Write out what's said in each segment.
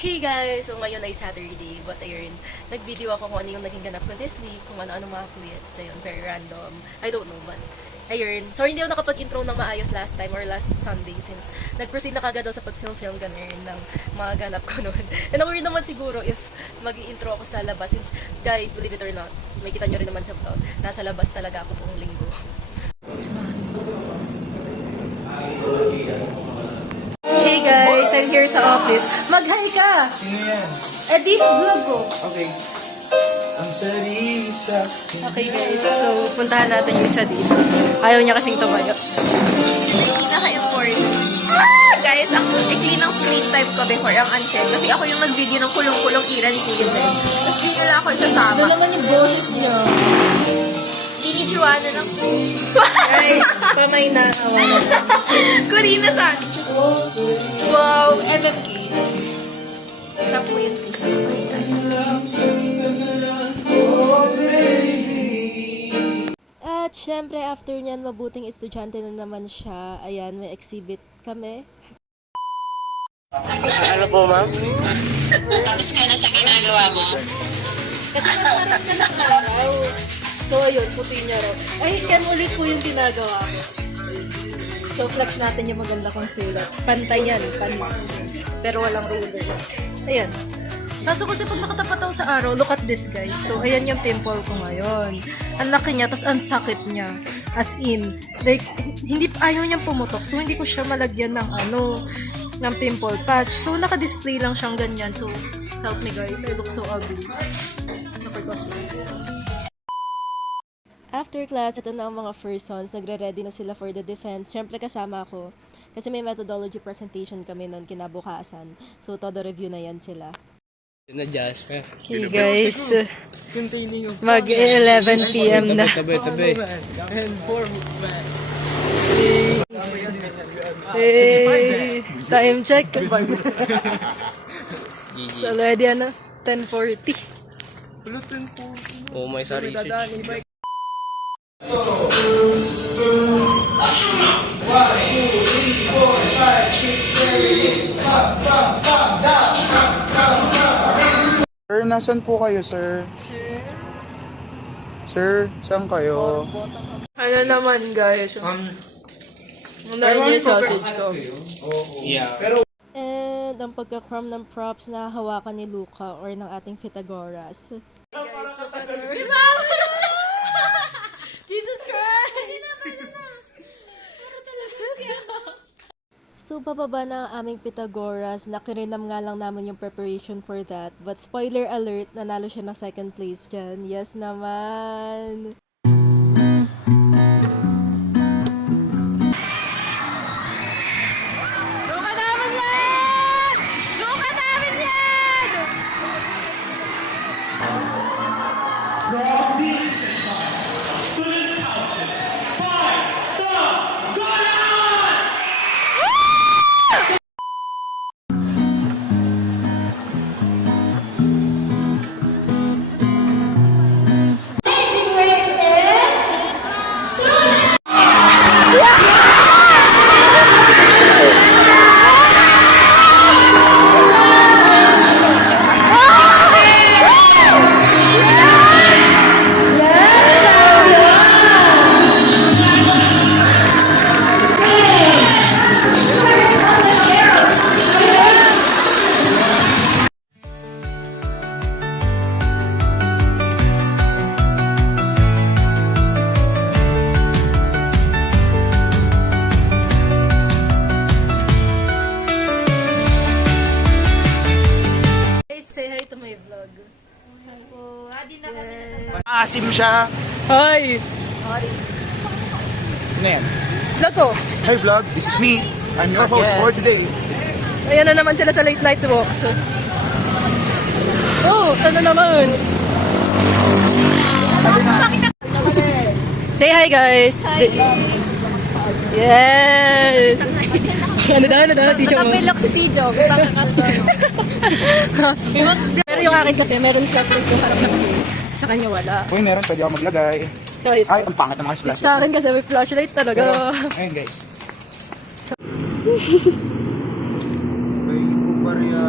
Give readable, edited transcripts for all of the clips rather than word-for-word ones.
Hey guys! So ngayon ay Saturday, but ayun, nag-video ako kung ano yung naging ganap ko this week, kung ano-ano mga clips, ayun, very random. I don't know, but ayun. So hindi ako nakapag-intro ng maayos last time or last Sunday since nag-proceed na kagad daw sa pag-film ganun ng mga ganap ko noon. And weird naman siguro if mag-i-intro ako sa labas since, guys, believe it or not, may kita nyo rin naman sa vlog, nasa labas talaga ako buong linggo. Hey guys, I'm here sa office. Mag-hi ka! Sino yan? Eddie, vlog ko. Okay. Ang sarili sa... Okay guys, so puntahan natin yung isa dito. Ayaw niya kasing tumayo. Ito yung pinaka-important. Guys, ang actually ng screen time ko before ang unshare. Kasi ako yung nag-video ng kulong-kulong ira ni Kuya Jen. Tapos di nila ako isasama. Ano naman yung boses niya? Dinichuana lang po. Guys, pamay na. Corina Sancho. Wow, MMK. Sarap po yun. At syempre, after niyan, mabuting estudyante na naman siya. Ayan, may exhibit kami. Ano po, ma'am? Tapos ka na sa ginagawa mo? Kasi masarap ka na araw. So, ayun, puti niya raw. Ay, Ken, ulit po yung ginagawa ko. So, flex natin yung maganda kong sulat. Pantay yan, panis. Pero walang ruler. Ayan. Kaso kasi pag nakatapat ako sa araw, look at this guys. So, ayan yung pimple ko ngayon. Ang laki niya, tas ang sakit niya. As in, like, hindi ayaw niyang pumutok. So, hindi ko siya malagyan ng ng pimple patch. So, naka-display lang siyang ganyan. So, help me guys. I look so ugly. After class, ito na ang mga first sons. Nagre-ready na sila for the defense. Siyempre kasama ako. Kasi may methodology presentation kami noon kinabukasan. So, todo review na yan sila. Na-Jasper. Hey guys, Containing of... mag 11 p.m. na. Tabi. And four movement. Hey, time check. GG. So, already 10:40. Pulutin po. Oh, may sarili. Sir, nasan po kayo, sir? Sir, saan kayo? Ano naman, guys? Ano yung sausage ko? Yeah. And ang pagka-crumb ng props na hawakan ni Luca or ng ating Pythagoras. Jesus Christ! So, bababa na ang aming Pythagoras. Nakirinam nga lang naman yung preparation for that. But spoiler alert, nanalo siya ng second place dyan. Yes naman! Luka namin yan! Luka namin yan! Say hi to my vlog. Asim siya. Hi! Ano yan? Vlog ko! Hi vlog, this is me. I'm your host for today. Ayan na naman sila sa late night walks. Oh, sana naman! Say hi guys! Yes! ano daw, si Jong? Nakapilok si Sijo. Pero yung akin kasi, meron flashlight yung harap ng sa kanya wala. Uy, meron, pwede ako maglagay. Kahit, Ay, ang pangit ng mga splash. sa akin kasi may flashlight talaga. Ayun guys. Ay, ko pariya.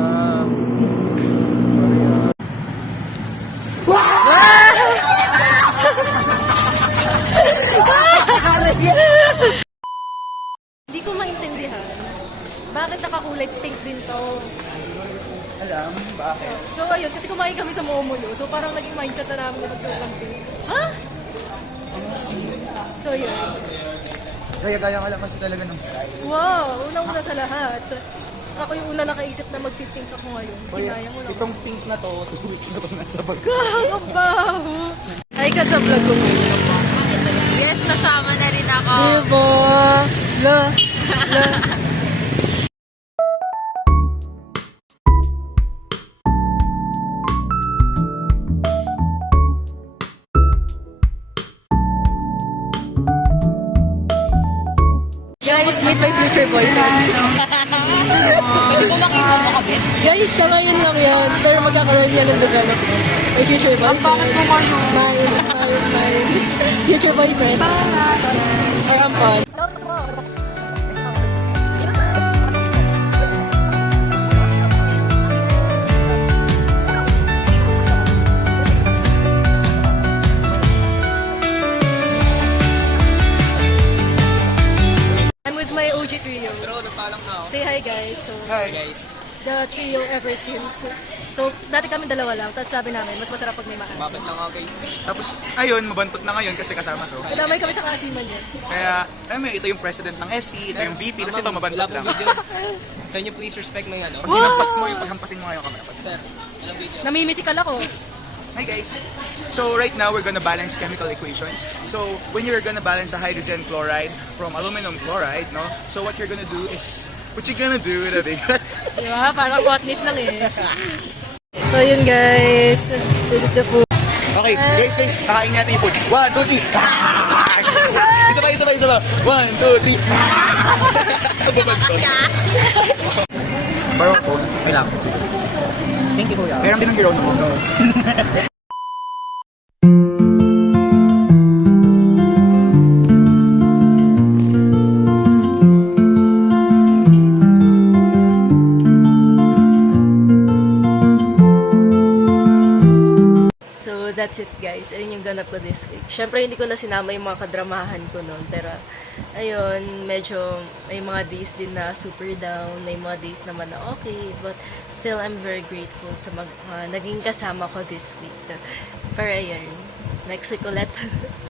alam bakit. So ayun, kasi kumain kami sa Momulo. So parang naging mindset na namin na magsulang pink. Ha? So yun. Gaya-gaya ka lang kasi talaga ng style. Wow, unang-una sa lahat. Ako yung una nakaisip na magpipink ako ngayon. Kinaya mo lang. Itong pink na to, 2 weeks na to nasa bag. Ang baho! Ay ka sa vlog ko ngayon. Yes, kasama na rin ako. Diba? La. Guys, meet my future boyfriend. Pwede mo makita mo kabit? Guys, sa ngayon lang yan. Pero magkakaroon yan ng development. My future boyfriend. Bakit mo ngayon? My future boyfriend. Or ampon. I'm with my OG trio. Pero nagpalang na ako. Say hi guys. So, Guys, the trio ever since. So, dati kami dalawa lang. Tapos sabi namin, mas masarap pag may babad maasim. lang ako guys. Tapos, ayun, mabantot na ngayon kasi kasama to. Kadamay kami sa kaasiman yun. Kaya, alam mo, ito yung president ng SC, ito yung VP, kasi ito Wala mabantot pong lang. video. Can you please respect my ano? Pag hinampas mo yung paghampasin mo ngayon kamera. Sir, walang video. Namimisikal ako. Hi guys! So right now we're gonna balance chemical equations. So when you're gonna balance a hydrogen chloride from aluminum chloride, no? So what you're gonna do is, what you gonna do with a big Di ba? Parang hotness lang eh. So yun guys. This is the food. Okay, guys, kakain natin yung food. 1, 2, 3! Isa pa. 1, 2, 3! Parang phone, may lang. Thank you, kuya. Meron din ng hero mo. So that's it guys. Ayun yung ganap ko this week. Syempre hindi ko na sinama yung mga kadramahan ko noon. Pero ayun, medyo may mga days din na super down. May mga days naman na okay. But still I'm very grateful sa naging kasama ko this week. Pero ayun, next week ulit.